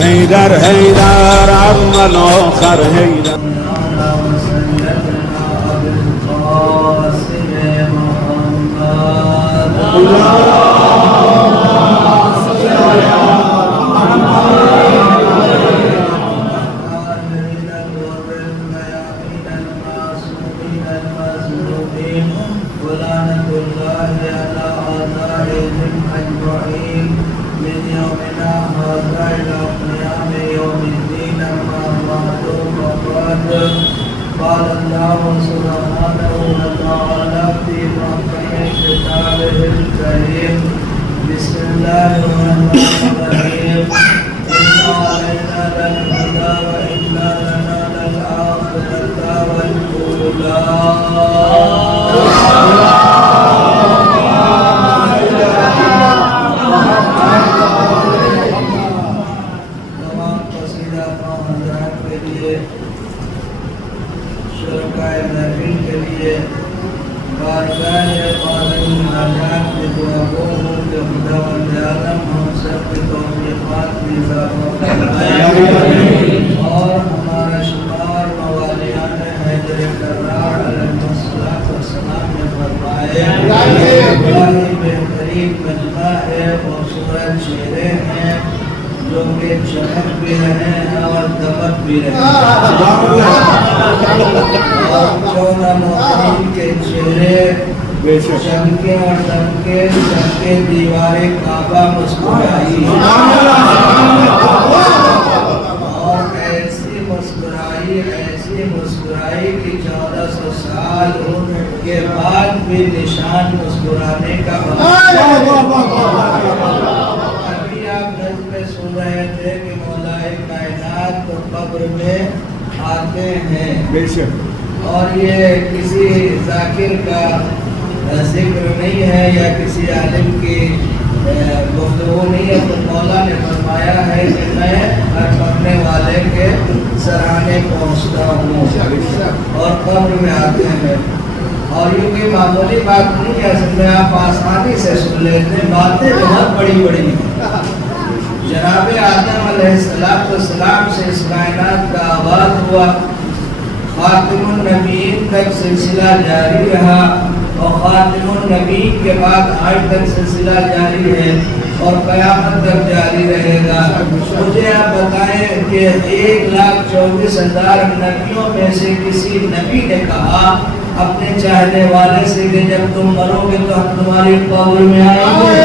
حیدر حیدر عظم آخر حیدر قال الله سبحانه وتعالى في محكم كتابه الكريم بسم الله الرحمن الرحيم إن علينا للهدى وإن لنا للآخرة والأولى اور ہمارا شمار موالیان حیدر کرار علیہ السلام نے فرمائے بڑی بہترین کلمہ ہے خوبصورت شعریں ہیں جو کہ چمک بھی رہے اور دمک بھی رہے اور چونہ مومنین کے چہرے چمکے اور دمکے چمکے دیواریں کعبہ مسکرائی اور ایسی مسکرائی کہ 1400 سال کے بعد بھی نشان مسکرانے کا ابھی آپ نظم سن رہے تھے کہ مولا کائنات تو قبر میں آتے ہیں اور یہ کسی ذاکر کا ذکر نہیں ہے یا کسی عالم کی گفتگو نہیں ہے، تو مولا نے فرمایا ہے کہ میں ہر مرنے والے کے سرانے پہنچتا ہوں اور قبر میں آتے ہیں اور یہ کوئی معمولی بات نہیں ہے، اصل میں آپ آسانی سے سن لیتے ہیں، باتیں بہت بڑی بڑی ہیں۔ جناب آدم علیہ السلام سے اس کائنات کا آغاز ہوا، خاتم النبیین تک سلسلہ جاری رہا اور خاتم النبیین کے بعد آج تک سلسلہ جاری ہے اور قیامت تک جاری رہے گا۔ مجھے آپ بتائیں کہ 1,24,000 نبیوں میں سے کسی نبی نے کہا اپنے چاہنے والے سے کہ جب تم مرو گے تو ہم تمہاری قبر میں آئیں گے؟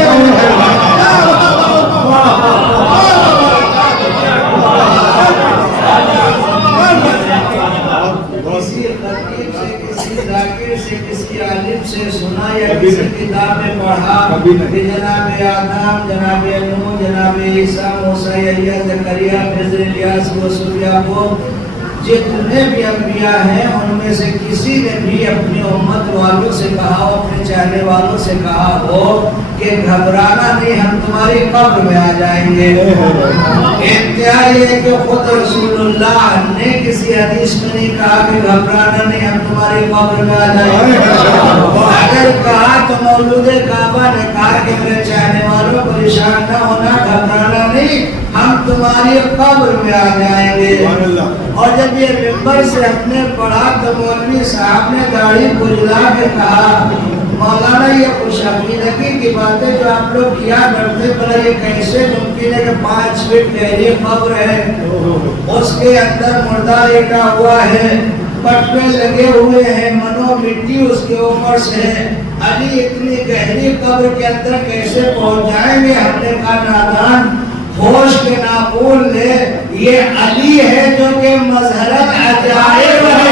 کسی عالم سے سنا یا کسی کتاب میں پڑھا کہ جناب آدم، جناب نوح، جناب عیسیٰ، موسیٰ، یحییٰ، زکریا، خضر، الیاس، یوسف، یعقوب، جتنے بھی انبیاء ہیں ان میں سے کسی نے بھی اپنی امت والوں سے کہا، اپنے چاہنے والوں سے کہا ہو کہ گھبرانا نہیں، ہم تمہاری قبر میں آ جائیں گے؟ انتہا یہ ہے کہ خود رسول اللہ نے کسی حدیث میں نہیں کہا کہ گھبرانا نہیں، ہم تمہاری قبر میں آ جائیں گے۔ اگر کہا تو مولود کعبہ نے کہا کہ میرے چاہنے والوں پریشان نہ ہونا، گھبرانا نہیں، ہم تمہاری قبر میں آ جائیں گے۔ اور جب یہ ممبر سے ہم نے پڑھا تو مولوی صاحب نے داڑھی کھجلا کے کہا مولانا یہ خوش عقیدگی کی باتیں جو آپ لوگ کیا کرتے، بھلا یہ کیسے ممکن ہے کہ 5 فٹ گہری قبر ہے، اس کے اندر مردہ لیٹا ہوا ہے، پٹوے لگے ہوئے ہیں، منو مٹی اس کے اوپر سے ہے، علی اتنی گہری قبر کے اندر کیسے پہنچ جائیں گے؟ ہم نے کہا نادان، ہوش کے ناقول لے، یہ علی ہے جو کہ مظہرت عجائب ہے،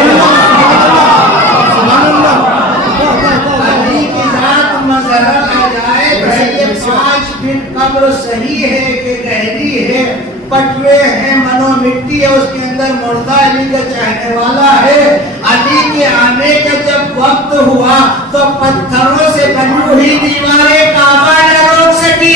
علی کی ذات مظہرت عجائب ہے۔ یہ 5 فٹ قبر صحیح ہے کہ گہری ہے، پٹوے ہیں، منو مٹی ہے، اس کے اندر مردہ علی کا چاہنے والا ہے۔ علی کے آنے کا جب وقت ہوا تو پتھروں سے بنی ہوئی دیواریں کعبہ نہ روک سکی،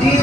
3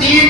3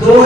2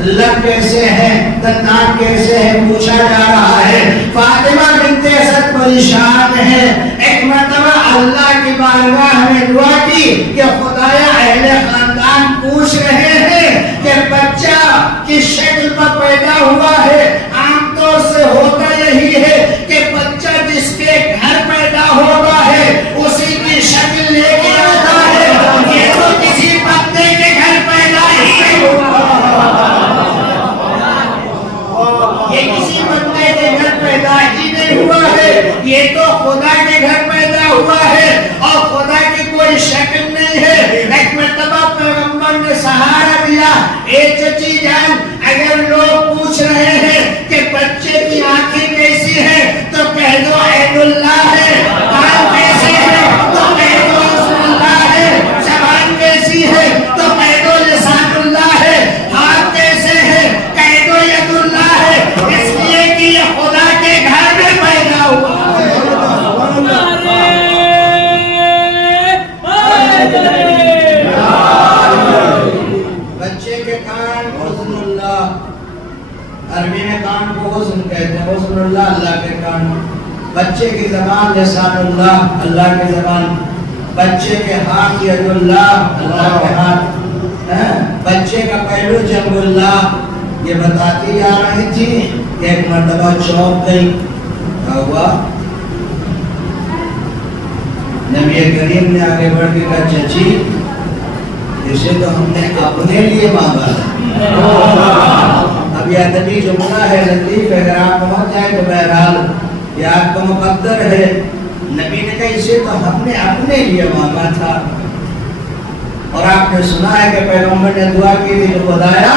لب کیسے ہیں، دندان کیسے ہیں، پوچھا جا رہا ہے۔ فاطمہ بنت اسد پریشان ہے۔ ایک مرتبہ اللہ کی بارگاہ میں دعا کی کہ خدایا اہل خاندان پوچھ رہے ہیں کہ بچہ کس شکل پر پیدا ہوا ہے۔ عام طور سے ہوتا یہی ہے کہ بچہ جس کے گھر پیدا ہوتا ہے اسی کی شکل لے کے آتا ہے۔ یہ تو کسی بندے کے گھر پیدا ہی نہیں ہوا، یہ کسی بندے کے گھر پیدا ہی نہیں ہوا ہے، یہ تو خدا کے گھر پیدا ہوا ہے اور خدا کی کوئی شکل نہیں ہے۔ ایک مرتبہ پیغمبر نے سہارا دیا، اے چچی جان اگر لوگ پوچھ رہے ہیں کہ بچے کی آنکھیں کیسی ہیں تو کہہ دو عین اللہ ہے، کان کیسے ہے تو کہہ دو رسول اللہ ہے، زبان کیسی ہے تو کہہ دو لسان اللہ ہے، ہاتھ کیسے ہے کہہ دو ید اللہ ہے، اس لیے کہ یہ خدا کے گھر میں پیدا ہوا ہے۔ بچے کے کان حسن اللہ، عربی میں کان کو حسن کہتے ہیں، حسن اللہ اللہ کے کان۔ بچے کی زبان لسان اللہ اللہ کی زبان، بچے کے ہاتھ ید اللہ اللہ کے ہاتھ، بچے کا پہلو جنب اللہ۔ یہ بتاتی آ رہی تھی کہ ایک مرتبہ چوک گئی، کیا ہوا؟ نبی کریم نے آگے بڑھ کے کہا چچی اسے تو ہم نے اپنے لیے مانگا۔ اب یہ ادبی جملہ ہے، لطیف ہے، اگر آپ پہنچ جائیں تو بہرحال یہ آپ کا مقدر ہے۔ نبی نے کہا اسے تو ہم نے اپنے لیے مانگا تھا، اور آپ نے سنا ہے کہ پیغمبر نے دعا کی تھی کہ خدایا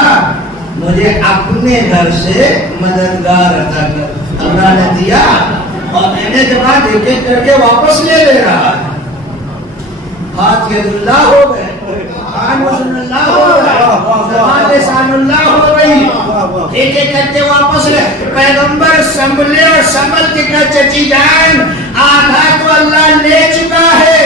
مجھے اپنے گھر سے مددگار عطا کر۔ اللہ نے دیا اور دینے کے بعد ایک ایک کر کے واپس لے رہا ہے۔ ہاتھ ید اللہ ہو گئے، کان حسن اللہ ہو گئے، زبان لسان اللہ ہو گئی، ایک ایک کر کے واپس لے۔ پیغمبر سنبھلے اور سنبھل کے کہا چچی جان آدھا تو اللہ لے چکا ہے،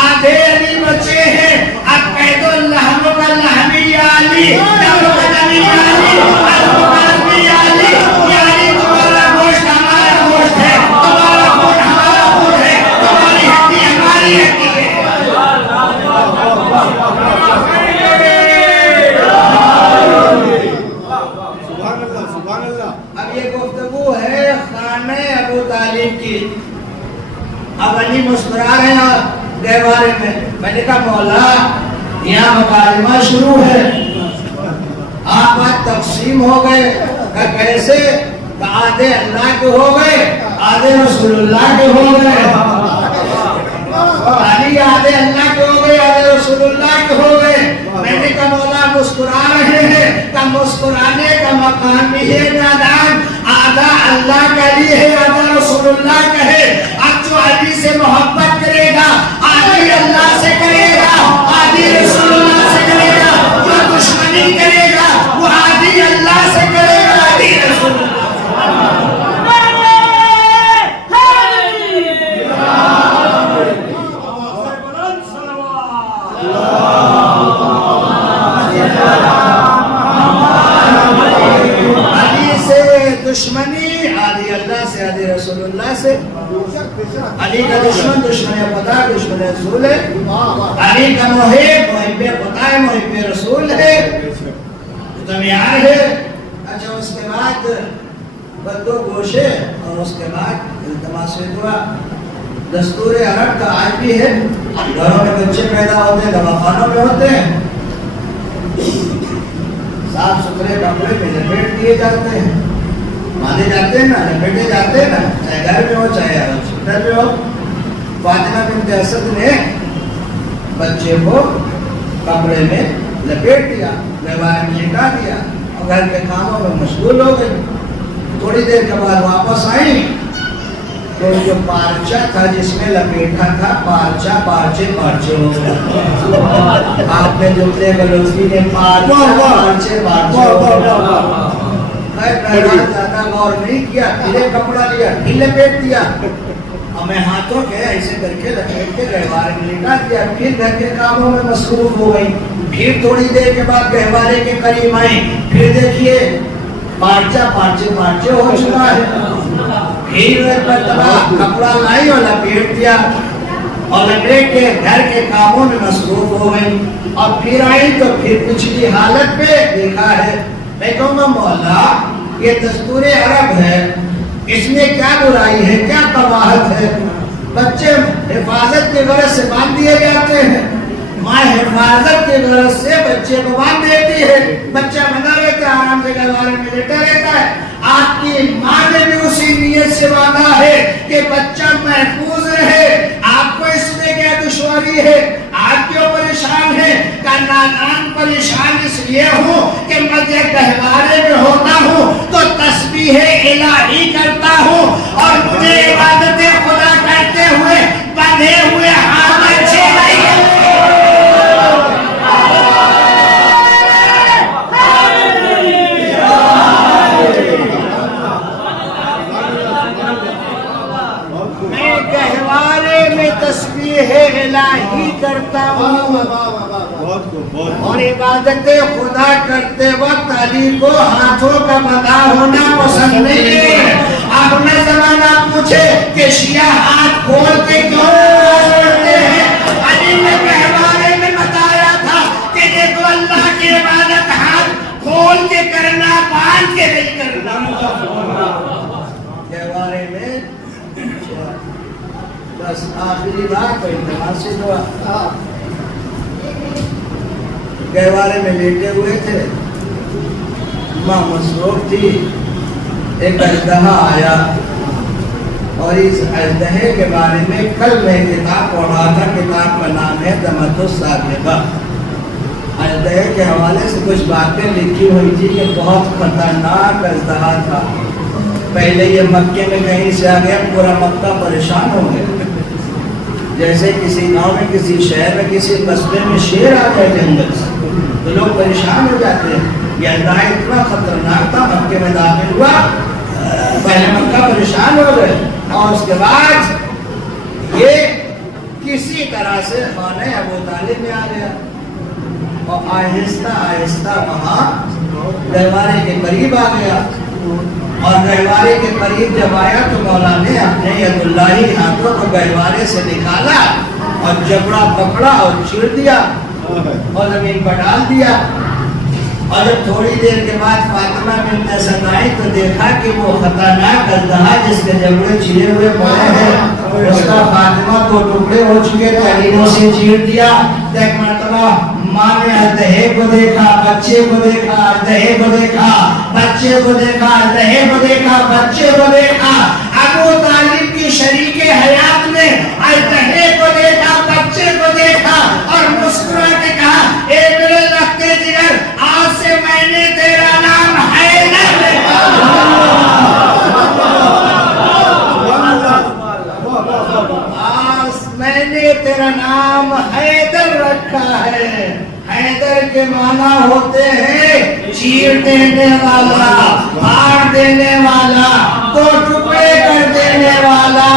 آدھے علی بچے ہیں، اب کہہ دو لحم کا لحمی یا علی، دم کا دمی یا علی، عظم کا عظمی یا علی، یا علی تمہارا گوشت ہمارا گوشت ہے، تمہارا خون ہمارا خون ہے، تمہاری ہڈی ہماری ہڈی ہے۔ اب یہ گفتگو ہے خانہ ابو طالب کی۔ اب علی مسکرا رہے ہیں دیوارے میں نے کہا مولا یہاں مکالمہ شروع ہے، آپ آج تقسیم ہو گئے، کہ کیسے؟ کہ آدھے اللہ کے ہو گئے، آدھے رسول اللہ کے ہو گئے، علی آدھے اللہ کے ہو گئے، آدھے رسول اللہ کے ہو گئے۔ میں نے کہا مولا مسکرا رہے ہیں، کہ مسکرانے کا مقام بھی ہے نادان، آدھا اللہ کا علی ہے، آدھا رسول اللہ کا ہے۔ اب جو علی سے محبت کرے گا آدھی اللہ سے کرے گا، آدھی رسول اللہ سے کرے گا، جو دشمنی کرے گا وہ آدھی اللہ سے کرے گا، آدھی رسول اللہ۔ دشمنی آدھی اللہ سے آدھی رسول اللہ سے۔ علی کا دشمن دشمن خدا دشمن رسول ہے، علی کا محب محب خدا ہے محب رسول ہے، تو معیار ہے۔ اچھا اس کے بعد بدو گوشے اور اس کے بعد التماس دعا۔ دستور عرب کا آج بھی ہے، گھروں میں بچے پیدا ہوتے ہیں، دواخانوں میں ہوتے ہیں، صاف ستھرے کپڑے میں لپیٹ دیے جاتے ہیں، باندھے جاتے ہیں نا، لپیٹے جاتے ہیں نا، چاہے گھر میں ہو چاہے ہاسپٹل میں ہو۔ فاطمہ بنت اسد نے بچے کو کپڑے میں لپیٹ دیا، دیوار میں لٹا دیا اور گھر کے کاموں میں مشغول ہو گئی۔ تھوڑی دیر کے بعد واپس آئی تو جو پارچہ تھا جس میں لپیٹا تھا پارچہ پارچے پارچے ہو گئے۔ آپ نے جملے گلوچی نے پارچے پارچے ہو گئے۔ میں زیادہ غور نہیں کیا، ڈھیلے کپڑا لیا، ڈھیلے پیٹ دیا، اور میں ہاتھوں کے ایسے کر کے لپیٹ کے گہوارے میں لٹا دیا. پھر گھر کے کاموں میں مصروف ہو گئی. پھر تھوڑی دیر کے بعد گہوارے کے قریب آئی. پھر دیکھیے پارچہ پارچے ہو چکا ہے. پھر ایک مرتبہ کپڑا لائی اور لپیٹ دیا اور لپیٹ کے گھر کے کاموں میں مصروف ہو گئی. اور پھر آئی تو پھر پچھلی حالت پہ دیکھا ہے. میں کہوں گا مولا یہ دستور عرب ہے, اس میں کیا برائی ہے, کیا قباحت ہے؟ بچے حفاظت کی غرض سے باندھ دیے جاتے ہیں. ماں حفاظت کی غرض سے بچے کو باندھ دیتی ہے. بچہ بنا رہتا ہے, آرام سے گہوارے میں لیٹا رہتا ہے. آپ کی ماں نے بھی اسی نیت سے باندھا ہے کہ بچہ محفوظ رہے. آپ کو اس میں کیا دشواری ہے؟ آپ کیوں پریشان ہے؟ کہ نادان پریشان اس لیے ہوں کہ میں جب گہوارے میں ہوتا ہوں تو تسبیح الہی کرتا ہوں اور مجھے عبادت خدا کرتے ہوئے بندھے ہوئے ہاتھ اچھے نہیں ہیں. میں گہوارے میں تسبیح الہی کرتا ہوں اور عبادت خدا کرتے وقت علی کو ہاتھوں کا بندھا ہونا پسند نہیں ہے. اب میں زمانہ پوچھے کہ شیعہ ہاتھ کھول کے کیوں کرتے ہیں؟ علی نے گہوارے میں بتایا تھا کہ دیکھو اللہ کی عبادت ہاتھ کھول کے کرنا, باندھ کے نہیں کرنا. گہوارے میں بس آخری بات سے دعا. گہوارے میں لیٹے ہوئے تھے, ماں مصروف تھی. ایک اژدہا آیا اور اس اژدہے کے بارے میں کل میں کتاب پڑھا تھا. کتاب کا نام ہے دمت السابقہ. اژدہے کے حوالے سے کچھ باتیں لکھی ہوئی تھی کہ بہت خطرناک اژدہا تھا. پہلے یہ مکے میں کہیں سے آ گیا, پورا مکہ پریشان ہو گیا. جیسے کسی گاؤں میں, کسی شہر میں, کسی قصبے میں شیر آ جائے جنگل سے تو لوگ پریشان ہو جاتے ہیں. یہ اژدہا اتنا خطرناک تھا, مکے میں داخل ہوا, پہلے مکہ پریشان ہو گئے اور اس کے بعد یہ کسی طرح سے خانہ ابو طالب میں آ گیا اور آہستہ آہستہ وہاں گہوارے کے قریب آ گیا. اور گہوارے کے قریب جب آیا تو مولا نے اپنے ید اللہی ہاتھوں کو گہوارے سے نکالا اور جبڑا پکڑا اور چیر دیا اور زمین پر ڈال دیا. اور جب تھوڑی دیر کے بعد فاطمہ بنت اسد آئی تو دیکھا کہ وہ خطرناک اژدہا جس کے جبڑے چیرے ہوئے پڑے ہیں اس کا فاطمہ کو ٹکڑے ہو چکے تلینوں سے چیر دیا. تو ایک مرتبہ ماں نے اژدہے کو دیکھا, بچے کو دیکھا, اژدہے کو دیکھا, بچے کو دیکھا, اژدہے کو دیکھا, بچے کو دیکھا. ابو طالب کی شریک حیات نے اژدہے کو دیکھا, بچے کو دیکھا اور مسکرا کے کہا, اے میرے لختے جگر, آج سے میں نے تیرا نام حیدر رکھا. آج میں نے تیرا نام حیدر رکھا ہے. حیدر کے معنی ہوتے ہیں چیر دینے والا, پھاڑ دینے والا, دو ٹکڑے کر دینے والا.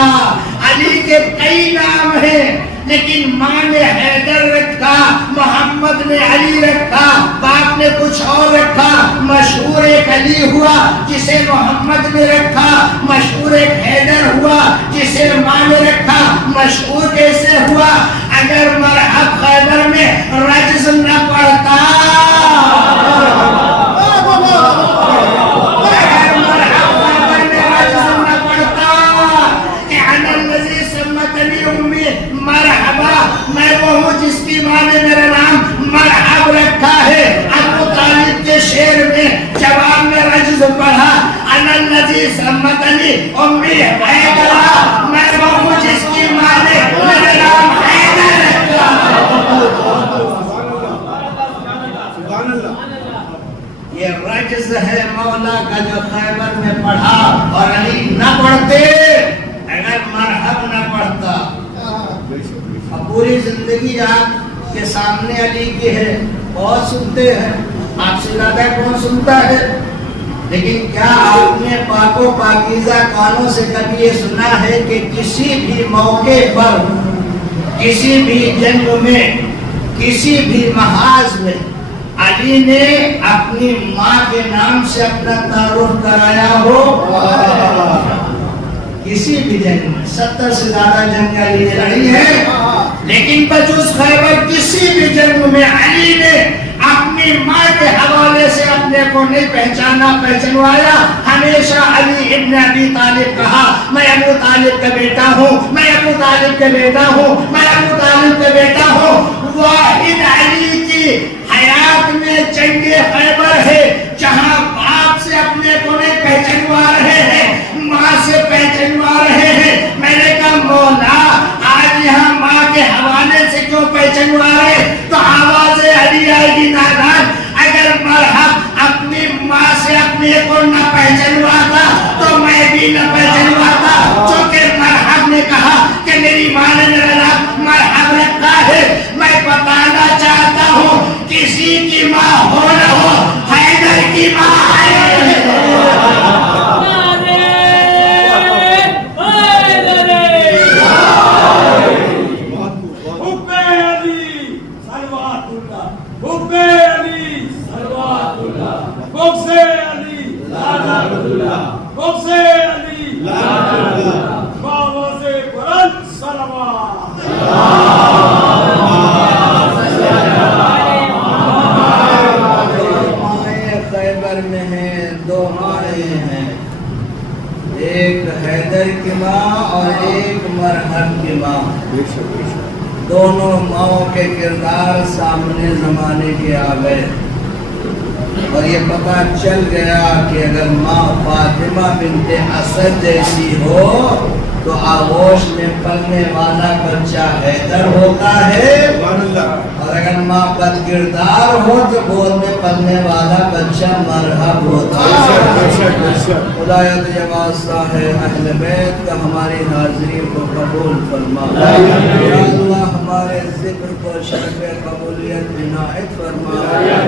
علی کے کئی نام ہیں لیکن ماں نے حیدر رکھا, محمد نے علی رکھا, باپ نے کچھ اور رکھا. مشہور ایک علی ہوا جسے محمد نے رکھا, مشہور ایک حیدر ہوا جسے ماں نے رکھا. مشہور کیسے ہوا؟ اگر مرحب خیبر میں رجز نہ پڑتا, اگر مرحب خیبر میں رجز نہ پڑتا کہ انا الذی سمتنی امی مرحبا, میں وہ ہوں جس کی ماں نے میرا نام مرحب رکھا ہے. ابو طالب کے شعر میں جواب میں رجز پڑھا, انا الذی سمتنی امی حیدرا, میں وہ ہوں جس کی ماں نے میرا نام حیدر رکھا. یہ رجز ہے مولا کا جو خیبر میں پڑھا اور علی نہ پڑھتے, اگر مرحب نہ پڑھتا. اب پوری زندگی آپ کے سامنے علی کی ہے, بہت سنتے ہیں, آپ سے زیادہ کون سنتا ہے؟ لیکن کیا آپ نے پاک و پاکیزہ کانوں سے کبھی یہ سنا ہے کہ کسی بھی موقع پر، کسی بھی جنگ میں، کسی بھی محاذ میں علی نے اپنی ماں کے نام سے اپنا تعارف کرایا ہو؟ کسی بھی جنگ میں 70 سے زیادہ جنگ علی نے لڑی ہے، لیکن بجز خیبر کسی بھی جنگ میں علی نے اپنی ماں کے حوالے سے اپنے کو نہیں پہچانوایا۔ ہمیشہ علی ابن ابی طالب کہا، میں ابو طالب کا بیٹا ہوں، میں ابو طالب کا بیٹا ہوں، میں ابو طالب کا بیٹا ہوں۔ واحد علی کی حیات میں جنگ خیبر ہے جہاں باپ سے اپنے کو نہیں پہچانوا رہے ہیں، ماں سے پہچانوا رہے ہیں۔ میں نے کہا مولا آج یہاں ماں کے حوالے سے کیوں پہچانوا رہے؟ تو آواز علی آئے گی نادان، اگر مرحب اپنی ماں سے اپنے کو نہ پہچانواتا تو میں بھی نہ پہچانواتا، چونکہ مرحب نے کہا کہ میری ماں نے میرا نام مرحب رکھا ہے۔ میں بتانا چاہتا ہوں کسی کی ماں ہو نہ ہو، حیدر کی ماں ہے۔ ایک حیدر کی ماں اور ایک مرحب کی ماں، دونوں ماؤں کے کردار سامنے زمانے کے آ گئے، اور یہ پتہ چل گیا کہ اگر ماں فاطمہ بنت اسد جیسی ہو تو آغوش میں پلنے والا بچہ حیدر ہوتا ہے، اور اگر ماں بد کردار ہو تو گود میں پلنے والا بچہ مرحب ہوتا ہے۔ خدایا تجھے واسطہ ہے اہل بیت کا ہماری حاضری کو قبول فرما، یا اللہ ہمارے ذکر کو شرف قبولیت عنایت فرما، یا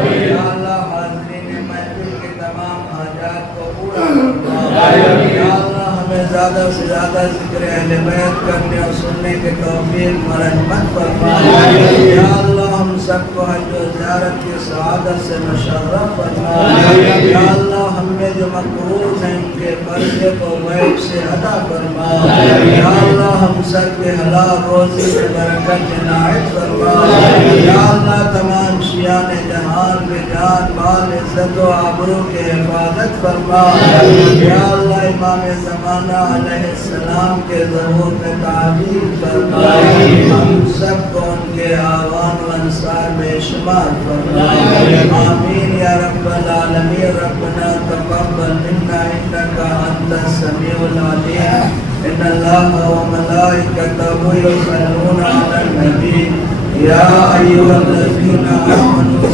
اللہ حاضرین محفل کے تمام حاجات کو پورا فرما، یا اللہ ہمیں زیادہ سے زیادہ ذکر اہل بیت کرنے اور سننے کے توفیق مرحمت فرما، یا اللہ ہم سب کو حج و زیارت کی سعادت سے مشرف فرما، یا اللہ ہم میں جو مقروض ہیں ان کے قرضے کو غیب سے ادا فرما، یا اللہ ہم سب کے حلال روزی میں برکت عنایت فرما، یا اللہ تمام شیعان جہان کے جان مال عزت و آبرو کے حفاظت فرما، یا اللہ امام زمانہ علیہ السلام کے ظہور میں تعبیر فرما، ہم سب کو ان کے آوان و انصار میں شمار فرما، آمین یا رب العالمین۔ ربنا تقبل منا انک انت السمیع العلیم، ان اللہ و ملائکتہ یصلون علی النبی یا ایھا الذین آمنوا